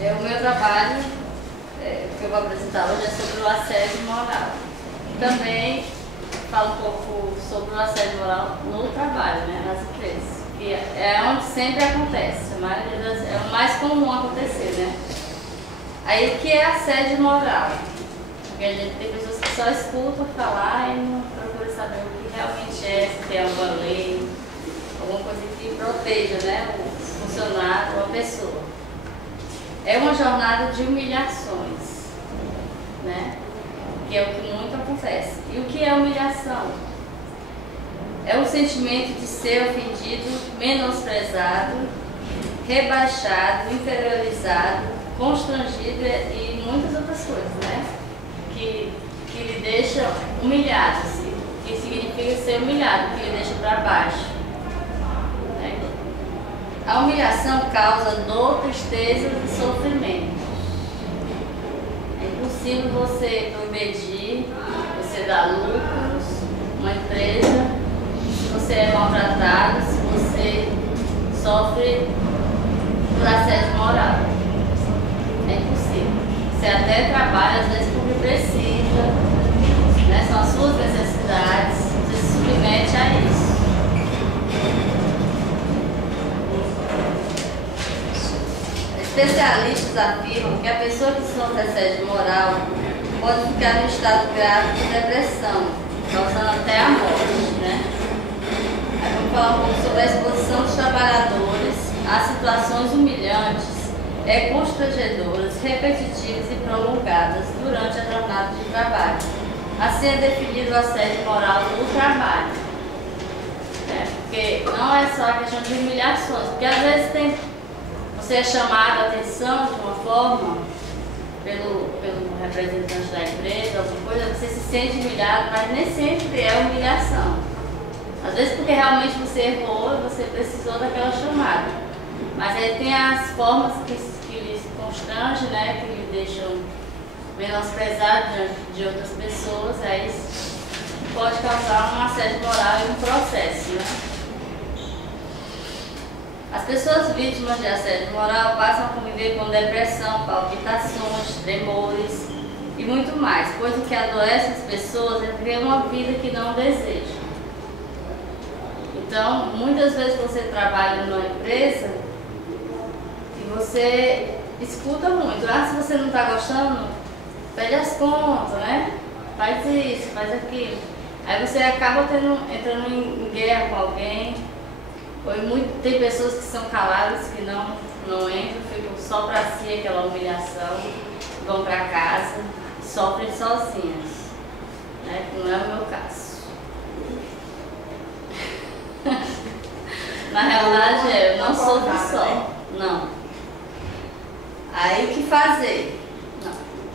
O meu trabalho, que eu vou apresentar hoje, é sobre o assédio moral. E também falo um pouco sobre o assédio moral no trabalho, né, nas empresas. Que é onde sempre acontece, é o mais comum acontecer, né? Aí o que é assédio moral? Porque a gente tem pessoas que só escutam falar e não procuram saber o que realmente é, se tem alguma lei, alguma coisa que proteja, né, o funcionário ou a pessoa. É uma jornada de humilhações, né? Que é o que muito acontece. E o que é humilhação? É o sentimento de ser ofendido, menosprezado, rebaixado, inferiorizado, constrangido e muitas outras coisas, né? Que lhe deixa humilhado, assim, que significa ser humilhado, que lhe deixa para baixo. Né? A humilhação causa dor, tristeza e sofrimento. É impossível você progredir, você dar lucros, uma empresa, se você é maltratado, se você sofre por assédio moral. É impossível. Você até trabalha, às vezes, porque precisa, né? São as suas necessidades, você se submete a isso. Especialistas afirmam que a pessoa que sofre assédio moral pode ficar no estado grave de depressão, causando até a morte, né? Aí vamos falar um pouco sobre a exposição dos trabalhadores a situações humilhantes, constrangedoras, repetitivas e prolongadas durante a jornada de trabalho. Assim é definido o assédio moral no trabalho. Porque não é só a questão de humilhações, porque às vezes você é chamado a atenção de uma forma pelo representante da empresa, alguma coisa, você se sente humilhado, mas nem sempre é humilhação. Às vezes porque realmente você errou e você precisou daquela chamada. Mas aí tem as formas que lhe constrangem, né, que lhe deixam menosprezado diante de outras pessoas, aí pode causar um assédio moral e um processo, né? As pessoas vítimas de assédio moral passam a conviver com depressão, palpitações, tremores e muito mais, coisa que adoece as pessoas é viver uma vida que não desejam. Então, muitas vezes você trabalha numa empresa e você escuta muito. Se você não está gostando, pede as contas, né? Faz isso, faz aquilo. Aí você acaba entrando em guerra com alguém. Tem pessoas que são caladas, que não entram, ficam só para si aquela humilhação, vão para casa, sofrem sozinhas, né? Que não é o meu caso. Na realidade eu não sofro só, não. Aí o que fazer?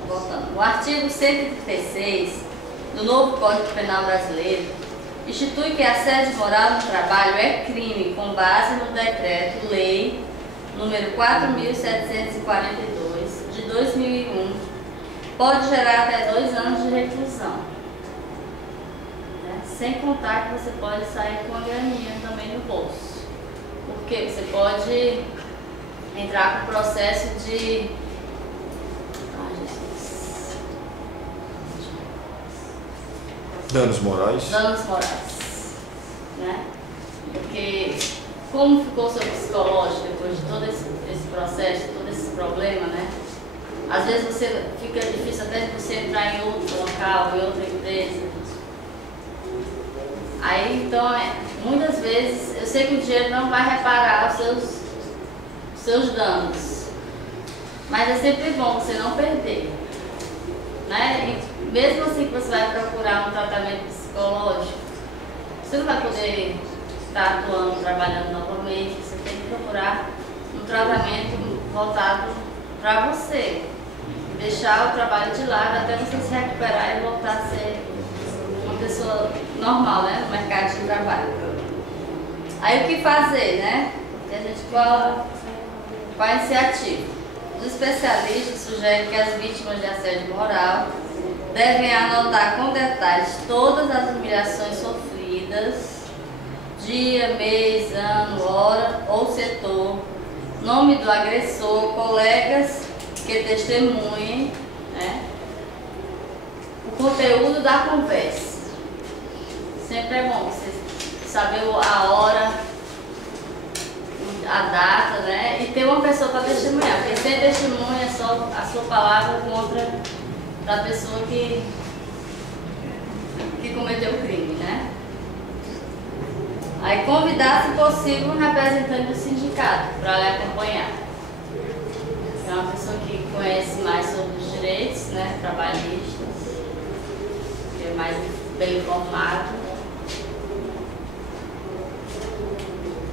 Voltando. O artigo 136 do novo Código Penal Brasileiro institui que assédio moral no trabalho é crime com base no Decreto-Lei número 4.742 de 2001, pode gerar até 2 anos de reclusão. Sem contar que você pode sair com a graninha também no bolso. Porque você pode entrar com o processo de danos morais. Danos morais, né? Porque como ficou o seu psicológico depois de todo esse processo, todo esse problema, né? Às vezes fica difícil até de você entrar em outro local, em outra empresa. Aí, então, muitas vezes, eu sei que o dinheiro não vai reparar os seus danos, mas é sempre bom você não perder, né? E mesmo assim que você vai procurar um tratamento psicológico, você não vai poder estar atuando, trabalhando novamente, você tem que procurar um tratamento voltado para você, deixar o trabalho de lado até você se recuperar e voltar a ser uma pessoa normal, né, no mercado de trabalho. Aí o que fazer, né? Qual a iniciativa? Os especialistas sugerem que as vítimas de assédio moral devem anotar com detalhes todas as humilhações sofridas, dia, mês, ano, hora ou setor, nome do agressor, colegas que testemunhem, né, o conteúdo da conversa. Sempre é bom você saber a hora, a data, né? E ter uma pessoa para testemunhar, porque sem testemunha é só a sua palavra contra a pessoa que cometeu o crime, né? Aí convidar, se possível, um representante do sindicato para lhe acompanhar. É uma pessoa que conhece mais sobre os direitos, né, trabalhistas, que é mais bem informado.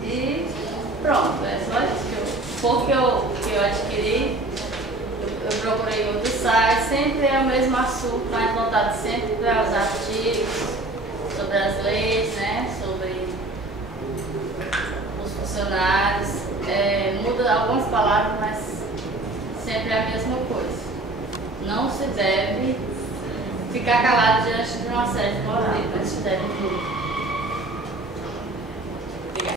E pronto, é só isso. O pouco que eu adquiri, eu procurei em outros sites, sempre é o mesmo assunto, mais voltado sempre para os artigos, sobre as leis, né, sobre os funcionários. Muda algumas palavras, mas sempre é a mesma coisa. Não se deve ficar calado diante de uma série de moral, mas se deve tudo.